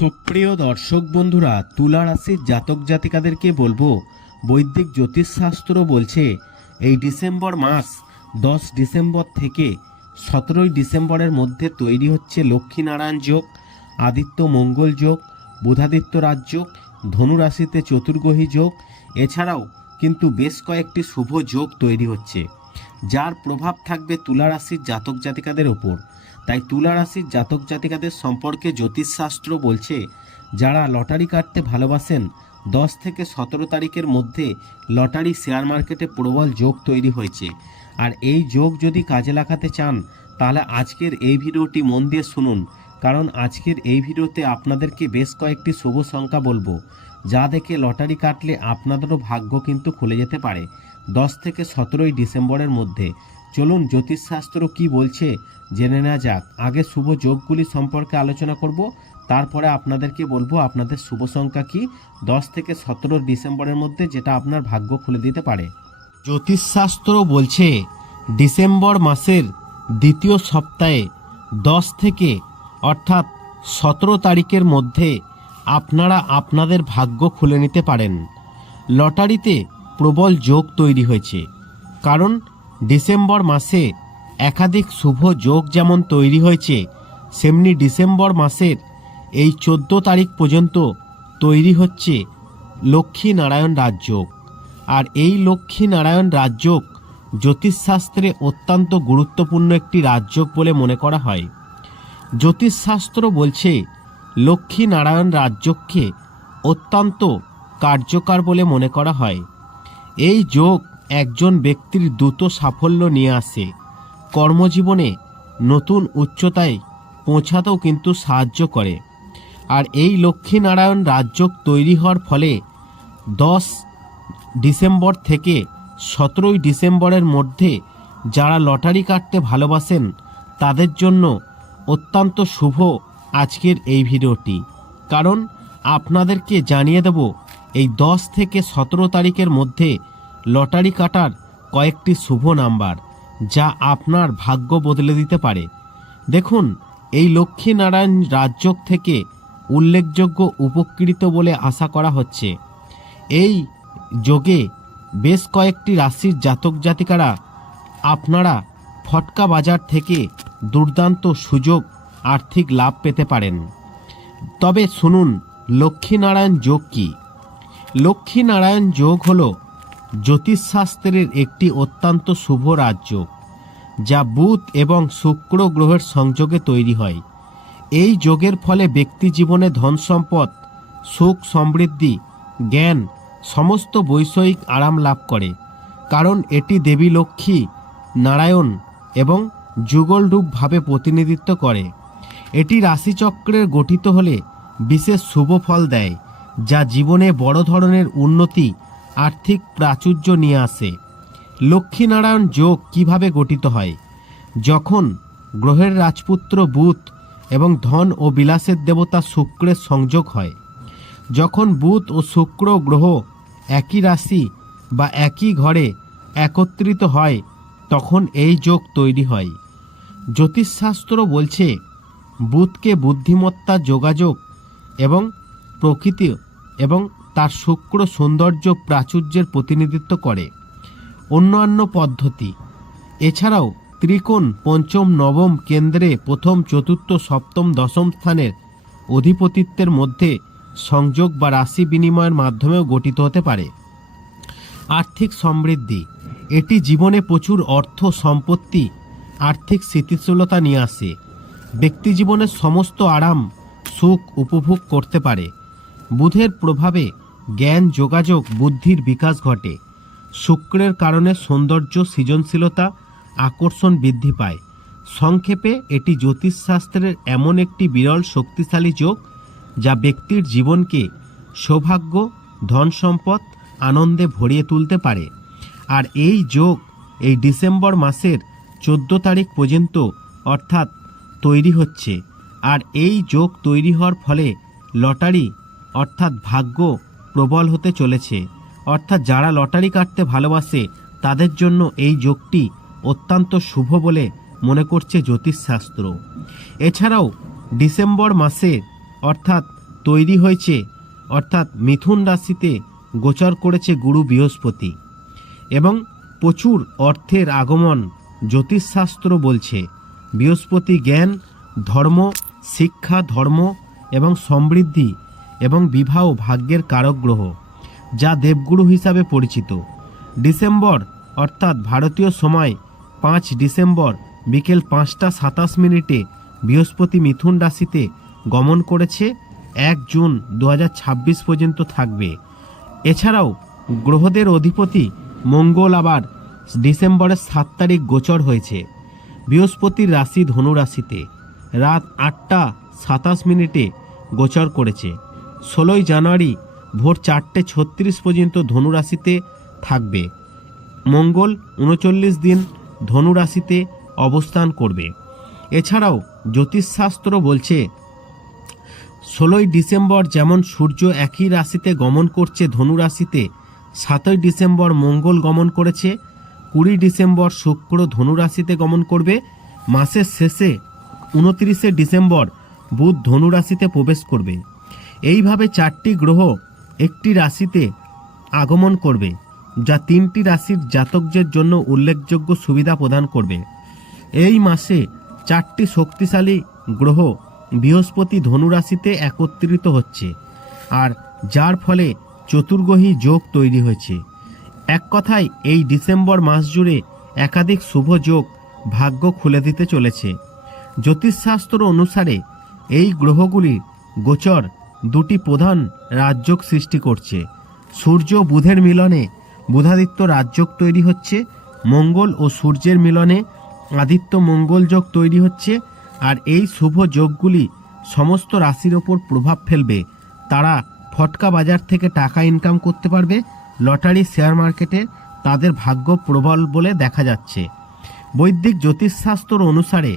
সুপ্রিয় দর্শক বন্ধুরা তুলা রাশির জাতক জাতিকাদেরকে বলব, বৈদিক জ্যোতিষশাস্ত্র বলছে, এই ডিসেম্বর মাস, দশ ডিসেম্বর থেকে সতেরোই ডিসেম্বরের মধ্যে তৈরি হচ্ছে লক্ষ্মীনারায়ণ যোগ, আদিত্য মঙ্গল যোগ, বুধাদিত্য রাজযোগ ধনু রাশিতে চতুর্গ্রহী যোগ, এছাড়াও কিন্তু বেশ কয়েকটি শুভ যোগ তৈরি হচ্ছে, যার প্রভাব থাকবে তুলা রাশির জাতক জাতিকাদের ওপর। তাই তুলা রাশির জাতক জাতিকাদের সম্পর্কে জ্যোতিষশাস্ত্র বলছে, যারা লটারি কাটতে ভালোবাসেন, দশ থেকে সতেরো তারিখের মধ্যে লটারি শেয়ার মার্কেটে প্রবল যোগ তৈরি হয়েছে। আর এই যোগ যদি কাজে লাগাতে চান, তাহলে আজকের এই ভিডিওটি মন দিয়ে শুনুন, কারণ আজকের এই ভিডিওতে আপনাদেরকে বেশ কয়েকটি শুভ সংখ্যা বলব, যা দেখে লটারি কাটলে আপনাদেরও ভাগ্য কিন্তু খুলে যেতে পারে। দশ থেকে সতেরোই ডিসেম্বরের মধ্যে চলুন জ্যোতিষশাস্ত্র কি বলছে জেনে নেওয়া যাক। আগে শুভ যোগগুলি সম্পর্কে আলোচনা করব, তারপরে আপনাদেরকে বলব আপনাদের শুভ সংখ্যা কি, দশ থেকে সতেরো ডিসেম্বরের মধ্যে যেটা আপনার ভাগ্য খুলে দিতে পারে। জ্যোতিষশাস্ত্র বলছে, ডিসেম্বর মাসের দ্বিতীয় সপ্তাহে দশ থেকে, অর্থাৎ সতেরো তারিখের মধ্যে আপনারা আপনাদের ভাগ্য খুলে নিতে পারেন। লটারিতে প্রবল যোগ তৈরি হয়েছে। কারণ ডিসেম্বর মাসে একাধিক শুভ যোগ যেমন তৈরি হয়েছে, সেমনি ডিসেম্বর মাসের এই চোদ্দ তারিখ পর্যন্ত তৈরি হচ্ছে লক্ষ্মী নারায়ণ রাজযোগ। আর এই লক্ষ্মী নারায়ণ রাজযোগ জ্যোতিষশাস্ত্রে অত্যন্ত গুরুত্বপূর্ণ একটি রাজযোগ বলে মনে করা হয়। জ্যোতিষশাস্ত্র বলছে লক্ষ্মী নারায়ণ রাজযোগকে অত্যন্ত কার্যকর বলে মনে করা হয়। এই যোগ একজন ব্যক্তির দ্রুত সাফল্য নিয়ে আসে। কর্মজীবনে নতুন উচ্চতায় পৌঁছাতেও কিন্তু সাহায্য করে। আর এই লক্ষ্মীনারায়ণ রাজযোগ তৈরি হওয়ার ফলে দশ ডিসেম্বর থেকে সতেরোই ডিসেম্বরের মধ্যে যারা লটারি কাটতে ভালোবাসেন, তাদের জন্য অত্যন্ত শুভ আজকের এই ভিডিওটি। কারণ আপনাদেরকে জানিয়ে দেব, এই দশ থেকে সতেরো তারিখের মধ্যে লটারি কাটার কয়েকটি শুভ নাম্বার যা আপনার ভাগ্য বদলে দিতে পারে। দেখুন, এই লক্ষ্মীনারায়ণ রাজযোগ থেকে উল্লেখযোগ্য উপকৃত বলে আশা করা হচ্ছে। এই যোগে বেশ কয়েকটি রাশির জাতক জাতিকারা আপনারা ফটকা বাজার থেকে দুর্দান্ত সুযোগ, আর্থিক লাভ পেতে পারেন। তবে শুনুন, লক্ষ্মীনারায়ণ যোগ কি? লক্ষ্মীনারায়ণ যোগ হল জ্যোতিষশাস্ত্রের একটি অত্যন্ত শুভ রাজ্য, যা বুধ এবং শুক্র গ্রহের সংযোগে তৈরি হয়। এই যোগের ফলে ব্যক্তি জীবনে ধন সম্পদ, সুখ সমৃদ্ধি, জ্ঞান, সমস্ত বৈষয়িক আরাম লাভ করে, কারণ এটি দেবী লক্ষ্মী, নারায়ণ এবং যুগলরূপভাবে প্রতিনিধিত্ব করে। এটি রাশিচক্রের গঠিত হলে বিশেষ শুভ ফল দেয়, যা জীবনে বড় ধরনের উন্নতি আর্থিক প্রাচুর্য নিয়ে আসে। লক্ষ্মীনারায়ণ যোগ কীভাবে গঠিত হয়? যখন গ্রহের রাজপুত্র বুধ এবং ধন ও বিলাসের দেবতা শুক্রের সংযোগ হয়, যখন বুধ ও শুক্র গ্রহ একই রাশি বা একই ঘরে একত্রিত হয়, তখন এই যোগ তৈরি হয়। জ্যোতিষশাস্ত্র বলছে বুধকে বুদ্ধিমত্তা যোগাযোগ এবং প্রকৃতি এবং তার শুক্র সৌন্দর্য প্রাচুর্যের প্রতিনিধিত্ব করে। অন্যান্য পদ্ধতি। এছাড়াও ত্রিকোণ পঞ্চম নবম কেন্দ্রে প্রথম চতুর্থ সপ্তম দশম স্থানের অধিপতিত্বের মধ্যে সংযোগ বা রাশি বিনিময়ের মাধ্যমেও গঠিত হতে পারে। আর্থিক সমৃদ্ধি। এটি জীবনে প্রচুর অর্থ, সম্পত্তি, আর্থিক স্থিতিশীলতা নিয়ে আসে। ব্যক্তি জীবনের সমস্ত আরাম, সুখ উপভোগ করতে পারে। বুধের প্রভাবে জ্ঞান, যোগাযোগ, বুদ্ধির বিকাশ ঘটে। শুক্রের কারণে সৌন্দর্য, সৃজনশীলতা, আকর্ষণ বৃদ্ধি পায়। সংক্ষেপে, এটি জ্যোতিষশাস্ত্রের এমন একটি বিরল শক্তিশালী যোগ যা ব্যক্তির জীবনকে সৌভাগ্য ধন সম্পদ আনন্দে ভরিয়ে তুলতে পারে। আর এই যোগ এই ডিসেম্বর মাসের চোদ্দ তারিখ পর্যন্ত অর্থাৎ তৈরি হচ্ছে। আর এই যোগ তৈরি হওয়ার ফলে লটারি অর্থাৎ ভাগ্য প্রবল হতে চলেছে। অর্থাৎ যারা লটারি কাটতে ভালোবাসে, তাদের জন্য এই যোগটি অত্যন্ত শুভ বলে মনে করছে জ্যোতিষশাস্ত্র। এছাড়াও ডিসেম্বর মাসে অর্থাৎ তৈরি হয়েছে, অর্থাৎ মিথুন রাশিতে গোচর করেছে গুরু বৃহস্পতি। এবং প্রচুর অর্থের আগমন জ্যোতিষশাস্ত্র বলছে। বৃহস্পতি জ্ঞান, ধর্ম, শিক্ষা, ধর্ম এবং সমৃদ্ধি এবং বিবাহ ভাগ্যের কারক গ্রহ যা দেবগুরু হিসাবে পরিচিত। ডিসেম্বর, অর্থাৎ ভারতীয় সময়, পাঁচ ডিসেম্বর, বিকেল পাঁচটা সাতাশ মিনিটে বৃহস্পতি মিথুন রাশিতে গমন করেছে, এক জুন দু হাজার ছাব্বিশ পর্যন্ত থাকবে। এছাড়াও, গ্রহদের অধিপতি মঙ্গল আবার ডিসেম্বরের সাত তারিখ গোচর হয়েছে। বৃহস্পতির রাশি ধনু রাশিতে রাত আটটা সাতাশ মিনিটে গোচর করেছে। ষোলোই জানুয়ারি ভোর চারটে ছত্রিশ পর্যন্ত ধনুরাশিতে থাকবে। মঙ্গল উনচল্লিশ দিন ধনুরাশিতে অবস্থান করবে। এছাড়াও জ্যোতিষশাস্ত্র বলছে, ষোলোই ডিসেম্বর যেমন সূর্য একই রাশিতে গমন করছে ধনুরাশিতে, সাতই ডিসেম্বর মঙ্গল গমন করেছে, কুড়ি ডিসেম্বর শুক্র ধনুরাশিতে গমন করবে, মাসের শেষে উনত্রিশে ডিসেম্বর বুধ ধনুরাশিতে প্রবেশ করবে। এইভাবে চারটি গ্রহ একটি রাশিতে আগমন করবে, যা তিনটি রাশির জাতকদের জন্য উল্লেখযোগ্য সুবিধা প্রদান করবে। এই মাসে চারটি শক্তিশালী গ্রহ বৃহস্পতি ধনু রাশিতে একত্রিত হচ্ছে, আর যার ফলে চতুর্গ্রহী যোগ তৈরি হয়েছে। এক কথায়, এই ডিসেম্বর মাস জুড়ে একাধিক শুভ যোগ ভাগ্য খুলে দিতে চলেছে। জ্যোতিষশাস্ত্র অনুসারে এই গ্রহগুলির গোচর দুটি প্রধান রাজযোগ সৃষ্টি করছে। সূর্য বুধের মিলনে বুধাদিত্য রাজযোগ তৈরি হচ্ছে, মঙ্গল ও সূর্যের মিলনে আদিত্য মঙ্গল যোগ তৈরি হচ্ছে, আর এই শুভ যোগগুলি সমস্ত রাশির ওপর প্রভাব ফেলবে। তারা ফটকা বাজার থেকে টাকা ইনকাম করতে পারবে, লটারি শেয়ার মার্কেটে তাদের ভাগ্য প্রবল বলে দেখা যাচ্ছে। বৈদিক জ্যোতিষশাস্ত্র অনুসারে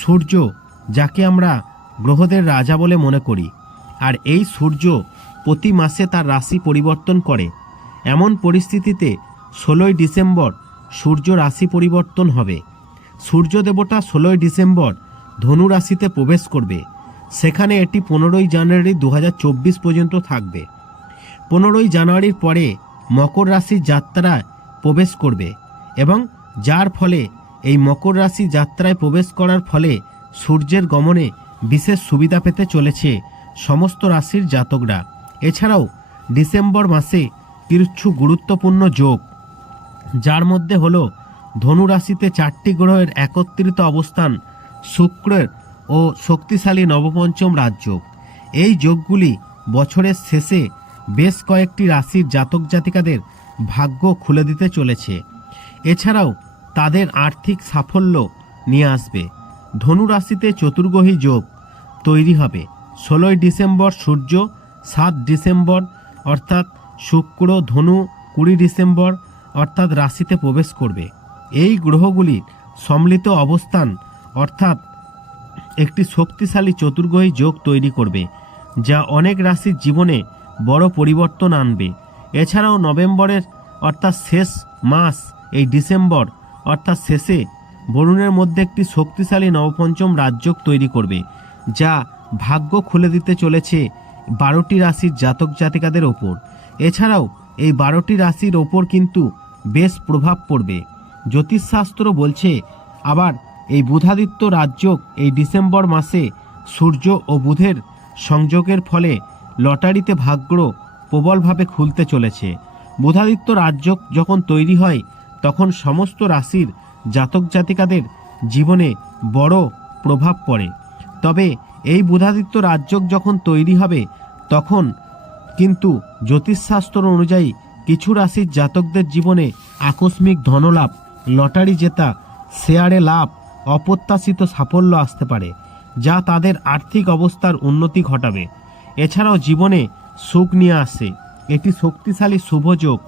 সূর্য, যাকে আমরা গ্রহদের রাজা বলে মনে করি আর এই সূর্য প্রতি মাসে তার রাশি পরিবর্তন করে। এমন পরিস্থিতিতে ষোলোই ডিসেম্বর সূর্য রাশি পরিবর্তন হবে। সূর্য দেবতা ষোলোই ডিসেম্বর ধনু রাশিতে প্রবেশ করবে। সেখানে এটি পনেরোই জানুয়ারি দু হাজার চব্বিশ পর্যন্ত থাকবে। পনেরোই জানুয়ারির পরে মকর রাশির যাত্রায় প্রবেশ করবে এবং যার ফলে এই মকর রাশি যাত্রায় প্রবেশ করার ফলে সূর্যের গমনে বিশেষ সুবিধা পেতে চলেছে সমস্ত রাশির জাতকরা। এছাড়াও ডিসেম্বর মাসে কিছু গুরুত্বপূর্ণ যোগ, যার মধ্যে হলো ধনু রাশিতে চারটি গ্রহের একত্রিত অবস্থান, শুক্রের ও শক্তিশালী নবপঞ্চম রাজ্য এই যোগগুলি বছরের শেষে বেশ কয়েকটি রাশির জাতক জাতিকাদের ভাগ্য খুলে দিতে চলেছে। এছাড়াও তাদের আর্থিক সাফল্য নিয়ে আসবে। ধনু রাশিতে চতুর্গ্রহী যোগ তৈরি হবে। ষোলোই ডিসেম্বর সূর্য, সাত ডিসেম্বর, অর্থাৎ শুক্র, ধনু, কুড়ি ডিসেম্বর, অর্থাৎ রাশিতে প্রবেশ করবে। এই গ্রহগুলির সম্মিলিত অবস্থান, অর্থাৎ একটি শক্তিশালী চতুর্গ্রহী যোগ তৈরি করবে, যা অনেক রাশির জীবনে বড় পরিবর্তন আনবে। এছাড়াও নভেম্বরের, অর্থাৎ শেষ মাস, এই ডিসেম্বর, অর্থাৎ শেষে বরুণের মধ্যে একটি শক্তিশালী নবপঞ্চম রাজযোগ তৈরি করবে, যা ভাগ্য খুলে দিতে চলেছে বারোটি রাশির জাতক জাতিকাদের ওপর। এছাড়াও এই বারোটি রাশির ওপর কিন্তু বেশ প্রভাব পড়বে। জ্যোতিষশাস্ত্র বলছে, আবার এই বুধাদিত্য রাজযোগ এই ডিসেম্বর মাসে সূর্য ও বুধের সংযোগের ফলে লটারিতে ভাগ্য প্রবলভাবে খুলতে চলেছে। বুধাদিত্য রাজযোগ যখন তৈরি হয়, তখন সমস্ত রাশির জাতক জাতিকাদের জীবনে বড় প্রভাব পড়ে। তবে এই বুধাদিত্য রাজযোগ যখন তৈরি হবে, তখন কিন্তু জ্যোতিষশাস্ত্র অনুযায়ী কিছু রাশির জাতকদের জীবনে আকস্মিক ধনলাভ, লটারি জেতা, শেয়ারে লাভ, অপ্রত্যাশিত সাফল্য আসতে পারে, যা তাদের আর্থিক অবস্থার উন্নতি ঘটাবে। এছাড়াও জীবনে সুখ নিয়ে আসে। এটি শক্তিশালী শুভযোগ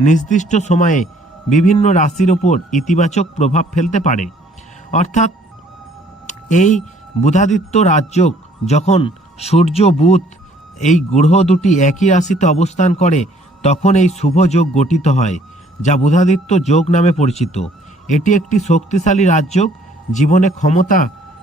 নির্দিষ্ট সময়ে বিভিন্ন রাশির ওপর ইতিবাচক প্রভাব ফেলতে পারে। অর্থাৎ এই বুধাদিত্য রাজযোগ যখন সূর্য বুধ এই গ্রহ দুটি একই রাশিতে অবস্থান করে, তখন এই শুভ যোগ গঠিত হয়, যা বুধাদিত্য যোগ নামে পরিচিত। এটি একটি শক্তিশালী রাজযোগ, জীবনে ক্ষমতা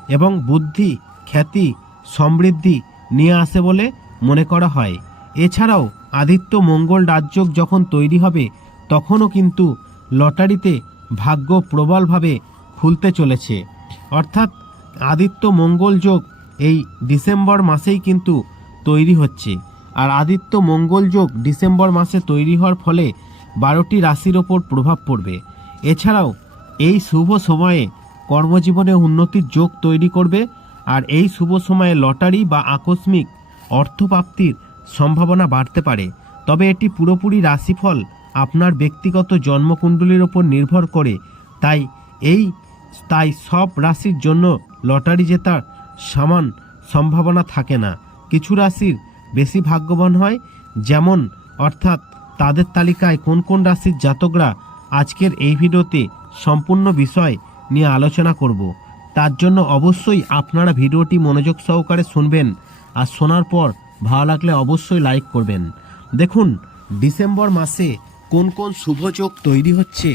এবং বুদ্ধি, খ্যাতি, সমৃদ্ধি নিয়ে আসে বলে মনে করা হয়। এছাড়াও আদিত্য মঙ্গল রাজযোগ যখন তৈরি হবে, তখনও কিন্তু লটারিতে ভাগ্য প্রবলভাবে খুলতে চলেছে। অর্থাৎ আদিত্য মঙ্গল যোগ এই ডিসেম্বর মাসেই কিন্তু তৈরি হচ্ছে। আর আদিত্য মঙ্গল যোগ ডিসেম্বর মাসে তৈরি হওয়ার ফলে বারোটি রাশির ওপর প্রভাব পড়বে। এছাড়াও এই শুভ সময়ে কর্মজীবনে উন্নতির যোগ তৈরি করবে আর এই শুভ সময়ে লটারি বা আকস্মিক অর্থপ্রাপ্তির সম্ভাবনা বাড়তে পারে। তবে এটি পুরোপুরি রাশিফল আপনার ব্যক্তিগত জন্মকুণ্ডলীর ওপর নির্ভর করে। তাই এই তাই সব রাশির জন্য লটারি জেতার সমান সম্ভাবনা থাকে না। কিছু রাশির বেশি ভাগ্যবান হয়, যেমন, অর্থাৎ তাদের তালিকায় কোন কোন রাশির জাতকরা আজকের এই ভিডিওতে সম্পূর্ণ বিষয় নিয়ে আলোচনা করব। তার জন্য অবশ্যই আপনারা ভিডিওটি মনোযোগ সহকারে শুনবেন আর শোনার পর ভালো লাগলে অবশ্যই লাইক করবেন। দেখুন, ডিসেম্বর মাসে কোন কোন শুভযোগ তৈরি হচ্ছে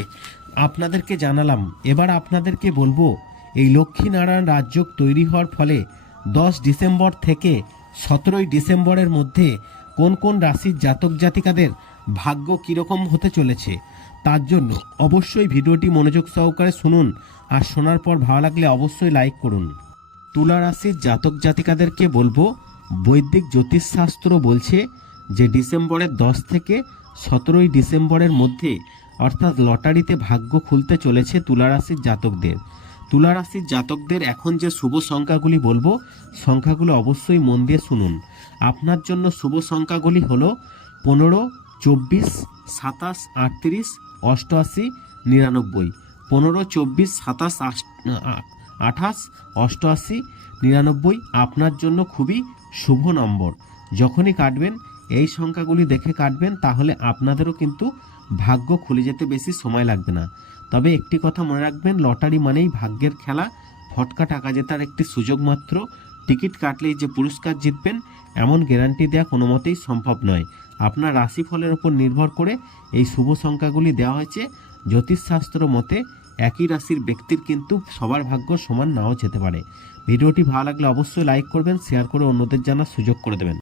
আপনাদেরকে জানালাম। এবার আপনাদেরকে বলব, এই লক্ষ্মীনারায়ণ রাজযোগ তৈরি হওয়ার ফলে দশ ডিসেম্বর থেকে সতেরোই ডিসেম্বরের মধ্যে কোন কোন রাশির জাতক জাতিকাদের ভাগ্য কীরকম হতে চলেছে তার জন্য অবশ্যই ভিডিওটি মনোযোগ সহকারে শুনুন আর শোনার পর ভালো লাগলে অবশ্যই লাইক করুন। তুলা রাশির জাতক জাতিকাদেরকে বলব, বৈদিক জ্যোতিষশাস্ত্র বলছে যে ডিসেম্বরের দশ থেকে সতেরোই ডিসেম্বরের মধ্যে অর্থাৎ লটারিতে ভাগ্য খুলতে চলেছে তুলারাশির জাতকদের। তুলা রাশির জাতকদের এখন যে শুভ সংখ্যাগুলি বলব, সংখ্যাগুলো অবশ্যই মন দিয়ে শুনুন। আপনার জন্য শুভ সংখ্যাগুলি হলো পনেরো, চব্বিশ, সাতাশ, আটত্রিশ, অষ্টআশি, নিরানব্বই। পনেরো, চব্বিশ, সাতাশ আঠাশ, অষ্টআশি, নিরানব্বই আপনার জন্য খুবই শুভ নম্বর। যখনই কাটবেন, এই সংখ্যাগুলি দেখে কাটবেন, তাহলে আপনাদেরও কিন্তু ভাগ্য খুলে যেতে বেশি সময় লাগবে না। তবে একটি কথা মনে রাখবেন, লটারি মানেই ভাগ্যের খেলা। ফটকা টাকা জেতার একটি সুযোগ মাত্র। টিকিট কাটলেই যে পুরস্কার জিতবেন, এমন গ্যারান্টি দেওয়া কোনো মতেই সম্ভব নয়। আপনার রাশিফলের ওপর নির্ভর করে এই শুভ সংখ্যাগুলি দেওয়া হয়েছে। জ্যোতিষশাস্ত্র মতে, একই রাশির ব্যক্তির কিন্তু সবার ভাগ্য সমান নাও যেতে পারে। ভিডিওটি ভালো লাগলে অবশ্যই লাইক করবেন, শেয়ার করে অন্যদের জানার সুযোগ করে দেবেন।